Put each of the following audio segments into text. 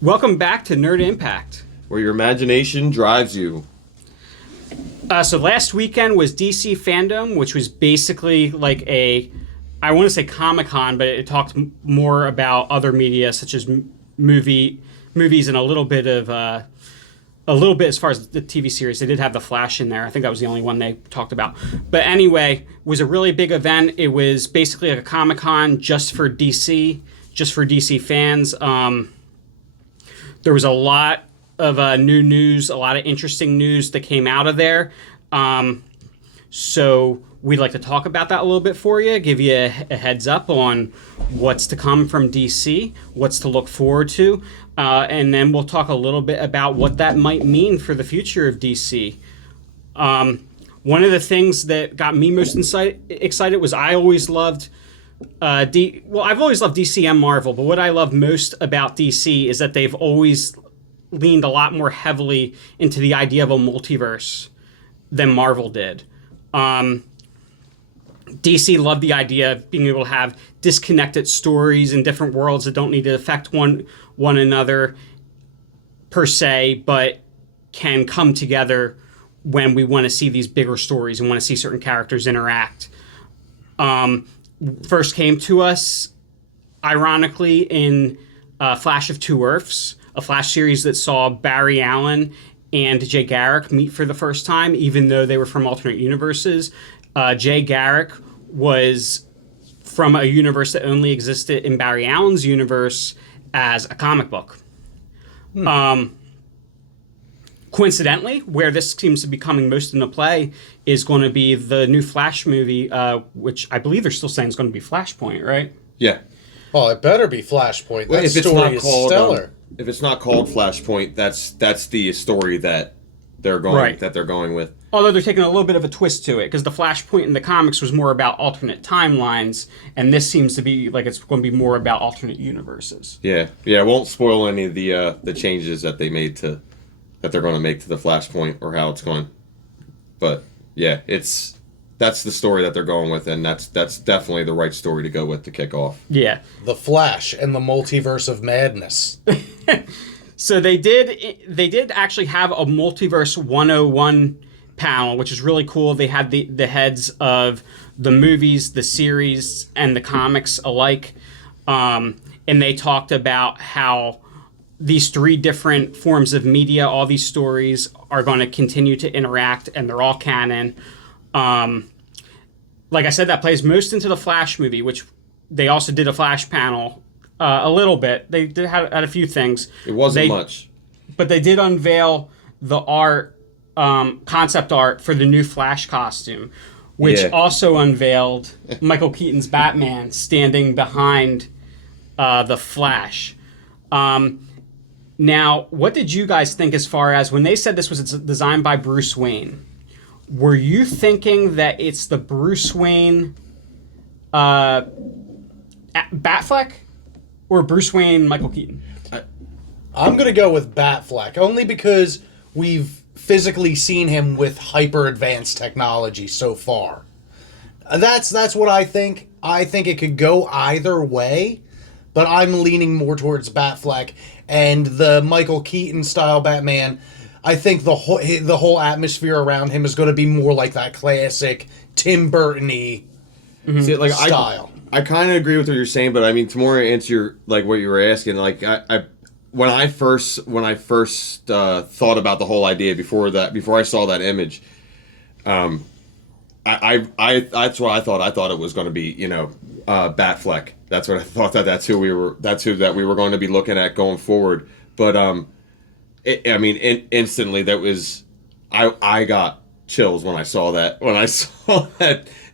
Welcome back to Nerd Impact. Where your imagination drives you. So last weekend was DC Fandome, which was basically like I want to say Comic-Con, but it talked more about other media such as movies and a little bit as far as the TV series. They did have The Flash in there. I think that was the only one they talked about. But anyway, it was a really big event. It was basically like a Comic-Con just for DC fans. There was a lot of new news, a lot of interesting news that came out of there. So we'd like to talk about that a little bit for you, give you a heads up on what's to come from DC, what's to look forward to, and then we'll talk a little bit about what that might mean for the future of DC. One of the things that got me most excited was I always loved I've always loved DC and Marvel, but what I love most about DC is that they've always leaned a lot more heavily into the idea of a multiverse than Marvel did. DC loved the idea of being able to have disconnected stories in different worlds that don't need to affect one another per se, but can come together when we want to see these bigger stories and want to see certain characters interact. First came to us, ironically, in Flash of Two Earths, a Flash series that saw Barry Allen and Jay Garrick meet for the first time, even though they were from alternate universes. Jay Garrick was from a universe that only existed in Barry Allen's universe as a comic book. Coincidentally, where this seems to be coming most into play is going to be the new Flash movie, which I believe they're still saying is going to be Flashpoint, right? Yeah. Well, it better be Flashpoint. That If it's story not is called, stellar. if it's not called Flashpoint, that's the story that they're going with. Although they're taking a little bit of a twist to it, because the Flashpoint in the comics was more about alternate timelines, and this seems to be like it's going to be more about alternate universes. Yeah. It won't spoil any of the changes that they made that they're going to make to the Flashpoint or how it's going. But yeah, that's the story that they're going with, and that's definitely the right story to go with to kick off. Yeah. The Flash and the Multiverse of Madness. So they did actually have a Multiverse 101 panel, which is really cool. They had the heads of the movies, the series, and the comics alike. And they talked about how these three different forms of media, all these stories are going to continue to interact, and they're all canon. Like I said, that plays most into the Flash movie, which they also did a Flash panel a little bit. They did had a few things. It wasn't much. But they did unveil the art, concept art for the new Flash costume, which also unveiled Michael Keaton's Batman standing behind the Flash. Now, what did you guys think as far as when they said this was designed by Bruce Wayne? Were you thinking that it's the Bruce Wayne Batfleck or Bruce Wayne Michael Keaton? I'm going to go with Batfleck, only because we've physically seen him with hyper-advanced technology so far. That's what I think. I think it could go either way, but I'm leaning more towards Batfleck. And the Michael Keaton style Batman, I think the whole atmosphere around him is going to be more like that classic Tim Burton-y style. I kind of agree with what you're saying, but I mean, to more answer what you were asking, like when I first thought about the whole idea before I saw that image, that's what I thought. I thought it was going to be Batfleck. That's what I thought that's who we were going to be looking at going forward. But instantly that was I got chills when I saw that when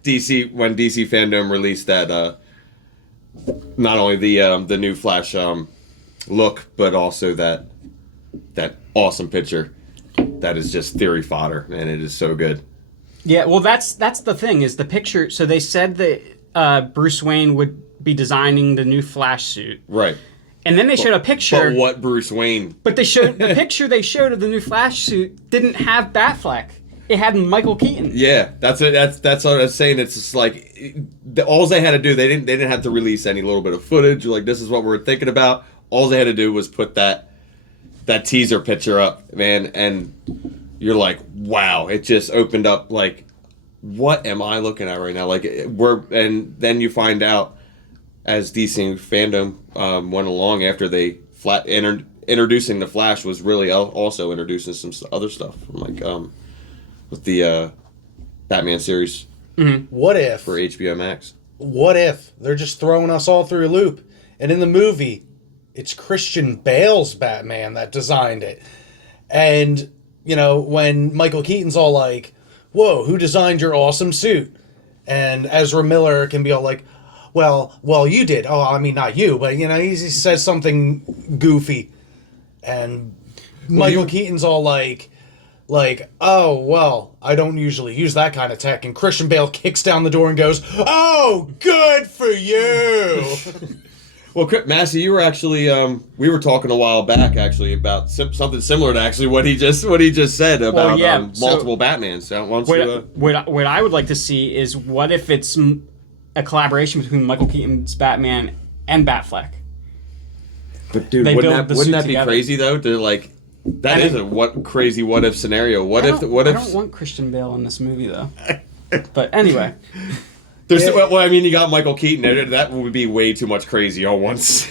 DC Fandome released that not only the new Flash look, but also that awesome picture that is just theory fodder, and it is so good. Yeah, well, that's the thing is the picture. So they said that Bruce Wayne would be designing the new Flash suit, right? And then they showed a picture. But what Bruce Wayne? But they showed the picture they showed of the new Flash suit didn't have Batfleck. It had Michael Keaton. Yeah, that's what I was saying. It's just like all they had to do. They didn't have to release any little bit of footage. Like, this is what we're thinking about. All they had to do was put that that teaser picture up, man, and you're like, wow, it just opened up like, what am I looking at right now? Like and then you find out as DC Fandome went along after they introducing the Flash was really also introducing some other stuff from like with the Batman series What if for HBO Max. What if they're just throwing us all through a loop, and in the movie, it's Christian Bale's Batman that designed it, and you know when Michael Keaton's all like, "Whoa, who designed your awesome suit?" and Ezra Miller can be all like, "Well, you did." Oh, I mean, not you, but you know, he says something goofy, and Michael Keaton's all like, "Oh, well, I don't usually use that kind of tech," and Christian Bale kicks down the door and goes, "Oh, good for you." Well, Massey, you were actually we were talking a while back actually about something similar to actually what he just said about multiple Batmans. So what I would like to see is what if it's a collaboration between Michael Keaton's Batman and Batfleck. But dude, wouldn't that be crazy though? To like, that is a crazy what if scenario. I don't want Christian Bale in this movie though. But anyway, well, I mean, you got Michael Keaton. That would be way too much crazy all once.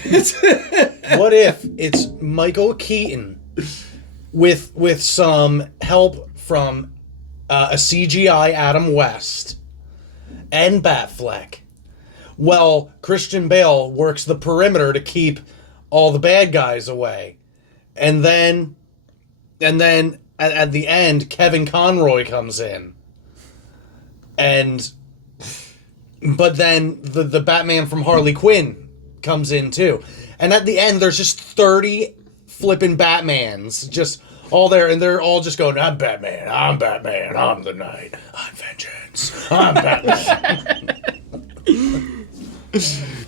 What if it's Michael Keaton with some help from a CGI Adam West and Batfleck? Well, Christian Bale works the perimeter to keep all the bad guys away. And then at the end, Kevin Conroy comes in. But then the Batman from Harley Quinn comes in too. And at the end, there's just 30 flipping Batmans just all there. And they're all just going, "I'm Batman, I'm Batman, I'm the Knight, I'm vengeance, I'm Batman."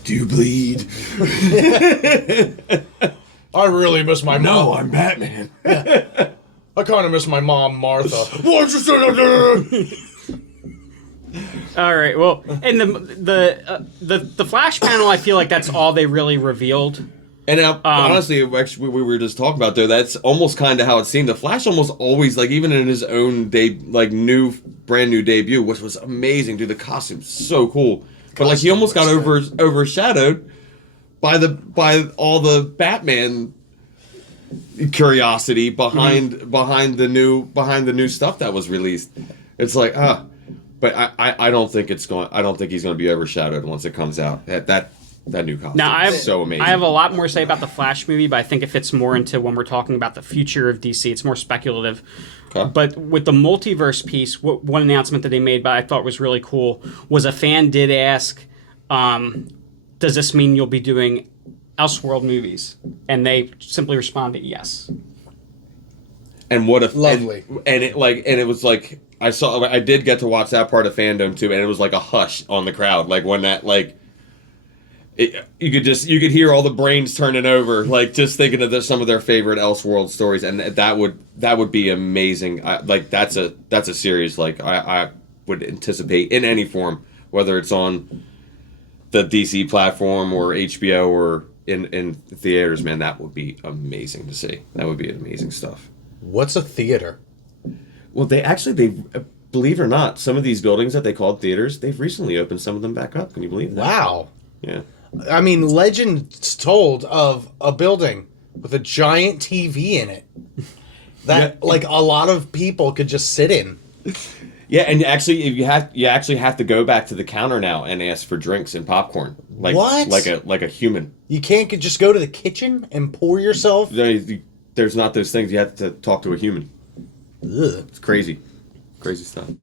Do you bleed? I really miss my mom. No, I'm Batman. I kind of miss my mom, Martha. Why'd you say that? all right. Well, and the Flash panel, I feel like that's all they really revealed. And honestly, actually, we were just talking about though. That's almost kind of how it seemed. The Flash almost always, like even in his own brand new debut, which was amazing. Dude, the costume's so cool. But like he almost got overshadowed by all the Batman curiosity behind the new stuff that was released. It's like but I don't think he's going to be overshadowed once it comes out. That new costume is so amazing. I have a lot more to say about the Flash movie, but I think it fits more into when we're talking about the future of DC. It's more speculative. Okay. But with the multiverse piece, one announcement that they made, but I thought was really cool, was a fan did ask, does this mean you'll be doing Elseworld movies? And they simply responded, yes. And what if lovely? And it was like I did get to watch that part of Fandom too, and it was like a hush on the crowd, like when that you could hear all the brains turning over, like just thinking of some of their favorite Elseworld stories, and that would be amazing. That's a series like I would anticipate in any form, whether it's on the DC platform or HBO or in theaters. Man, that would be amazing to see. That would be amazing stuff. What's a theater? Well, they believe it or not, some of these buildings that they called theaters, they've recently opened some of them back up. Can you believe that? Wow. Yeah. I mean, legends told of a building with a giant TV in it that like a lot of people could just sit in. Yeah, and actually, you actually have to go back to the counter now and ask for drinks and popcorn. Like what? Like a human. You can't just go to the kitchen and pour yourself. There's not those things. You have to talk to a human. Ugh. It's crazy stuff.